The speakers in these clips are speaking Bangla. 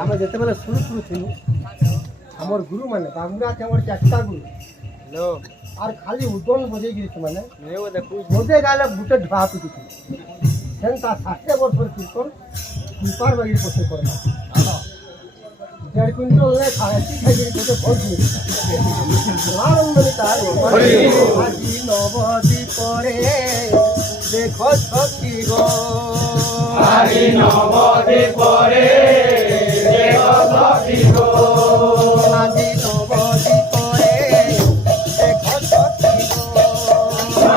ଆମେ ଯେତେବେଳେ ଶୁଣୁ ଥିଲୁ ଆମର ଗୁରୁ ମାନେ ବାବୁରା ଆମର ଚାରିଟା ଗୁରୁ আর খালি উদন বজে গিয়েছে মানে বজে গেলে বুটে ঢা পিটুছে সেন তার 60 বছর কীর্তন কৃপার বাড়ির পথে করে না 1.5 কুইন্টাল খাইছি খাইছি বসে ভোট দিয়েছে আনন্দে তার আজি নবদি পরে দেখো সখী গো আজি নবদি পরে দেখো সখী গো আজি নবদি পরে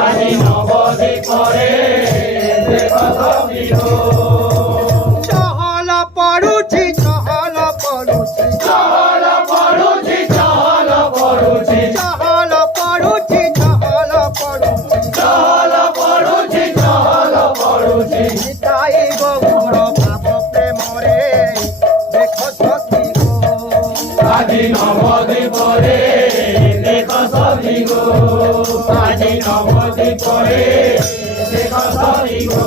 আজি নবদি পরে দেখো সখী গো চহল পড়ুছি চহল পড়ুছি চহল পড়ুছি চহল পড়ুছি চহল পড়ুছি চহল পড়ুছি চহল পড়ুছি চহল পড়ুছি তাই গৌর ভাব প্রেমরে দেখো সখী গো আজি নবদি পরে দেখো সখী গো আজি নবদি পরে দেখো সখী গো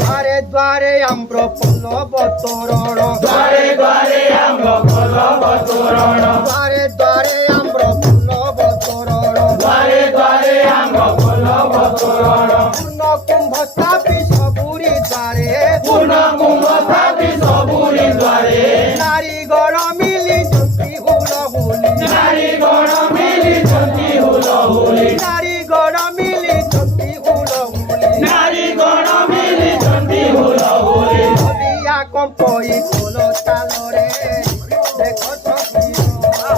দ্বারে দ্বারে আম্র পল্লব তোরণ দ্বারে দ্বারে আম্র পল্লব তোরণ দ্বারে দ্বারে আম্র পল্লব তোরণ দ্বারে দ্বারে আম্র পল্লব তোরণ পূর্ণ কুম্ভ স্থাপি সবুরি দ্বারে পূর্ণ কুম্ভ স্থাপি সবুরি দ্বারে নারী গণ মিলি জ্যোতি হুল হুলি নারী গণ মিলিଛନ୍ତି হুলহুলি নারী গণ মিলি জ্যোতি হুল হুলি নারী গণ মিলিଛନ୍ତି হুলহুলি হলিয়া কম্পই কোল তালরে দেখো সখী গো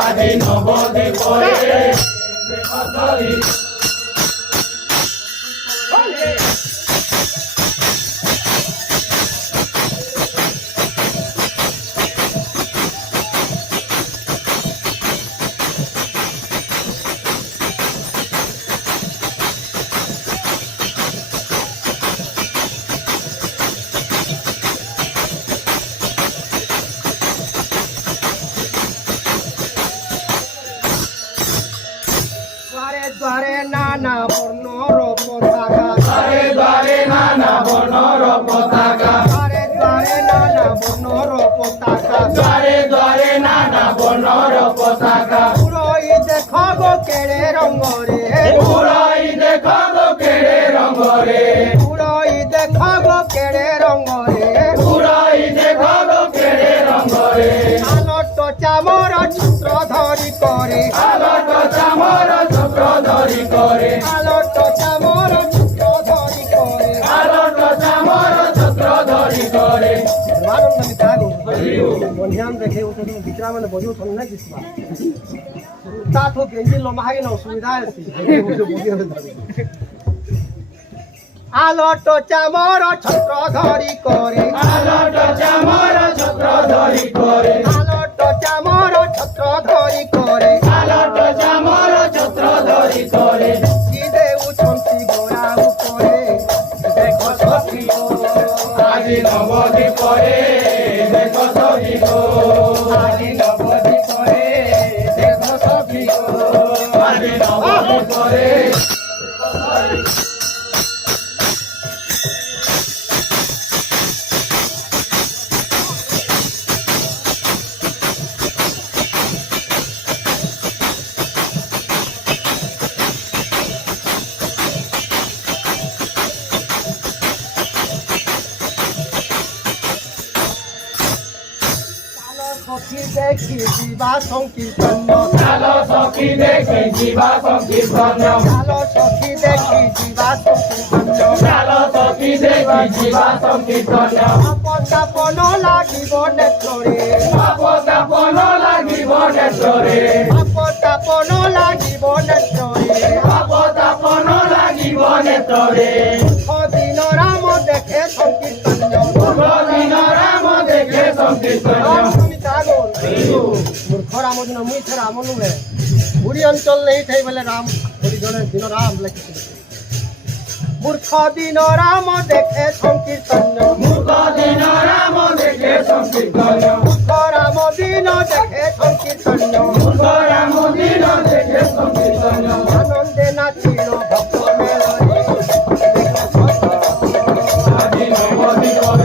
আজি নবদি পরে দেখো সখী দ্বারে দ্বারে নানা বর্ণ রূপ থাকা দ্বারে দ্বারে নানা বর্ণর পতাকা দ্বারে দ্বারে নানা বর্ণ রূপ থাকা দ্বারে দ্বারে নানা বর্ণর পতাকা পুরোই দেখো গো কেড়ে রঙরে পুরাই দেখো গো কেড়ে রঙরে পুরোই দেখো গো কেড়ে রঙরে পুরাই দেখো গো কেড়ে রঙরে আলট চামর ছত্র ধরি করে আলোট চামর চক্র ধরি করে আলট চামর ছত্র ধরি করে আলোট চামর চক্র ধরি করে আনন্দ মিতাগো বন্ধিয়াম দেখে ওটা বিক্রা মানে বজিও থন না কিসবা তা তো গেঞ্জি লম্বা হাই না অসুবিধা আছে আলট চামর ছত্র ধরি করে আলোট চামর চক্র ধরি করে আলট চামর ছত্র ধরি করে আলোট চামর চক্র ধরি করে কি দেউছন্তি গোড়া উপরে দেখো সখী গো আজি নবদি পরে দেখো সখী গো আজি নবদি করে দেখো সখী গো আজি নবদি পরে সখী দেখি জীবা সংকীর্তন চালো সখী দেখি জীবা সংকীর্তন চালো সখী দেখি জীবা সংকীর্তন চালো সখী দেখি জীবা সংকীর্তন আপন লাগিব নেত্রে আপতাপন লাগিব নেত্রে আপন লাগিব নেত্রে আপতাপন লাগিব নেত্রে দিন রাম দেখে সংকীর্তন দিন রাম দেখে সংকীর্তন মূর্খ রাম দিন মুই থে রাম নুহে বুড়ি অঞ্চল নেই থাই বলে রাম বুড়ি জনে দিন রাম লেখিছিল মূর্খ দিন রাম দেখে সংকীর্তন মূর্খ দিন রাম দেখে সংকীর্তন মূর্খ রাম দিন দেখে সংকীর্তন মূর্খ রাম দিন দেখে সংকীর্তন আনন্দে নাচিল ভক্ত মেলনে আজি নবদি পরে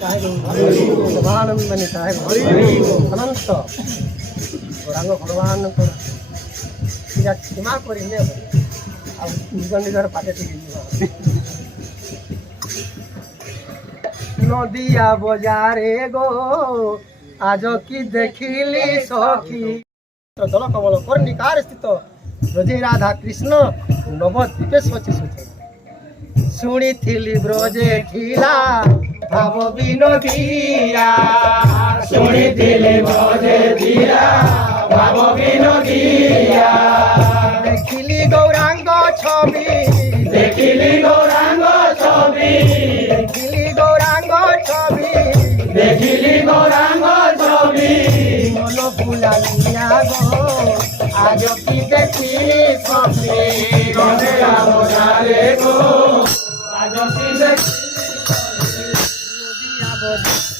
ସାହେବ ଭଗବାନ ସାହେବ ଅନନ୍ତ ଗୌରାଙ୍ଗ ଭଗବାନଙ୍କ କ୍ଷମା କରିନେ ଆଉ ନିଜ ନିଜର ପାଟେ ଟିକେ নদিয়া বজারে গো আজ কি দেখিলি সখী জল কমল কর্ণিকার স্থিত ব্রজে রাধা কৃষ্ণ নবদ্বীপে শচী সুচে শুনিথিলি ব্রজে ঠিলা ভাব বিনোদিয়া শুনিଥିଲି ব্রজে ধীরা ভাব বিনোদিয়া দেখিলি গৌরাঙ্গ ছবি দেখিলি গৌরাঙ্গ ছবি দেখিলি গৌরাঙ্গ ছবি দেখিলি গৌরাঙ্গ ছবি মন ভুলালিয়া গো আজ কি দেখিলি সখী নদিয়া বজারে গো আজ কি দেখ নদিয়া বজারে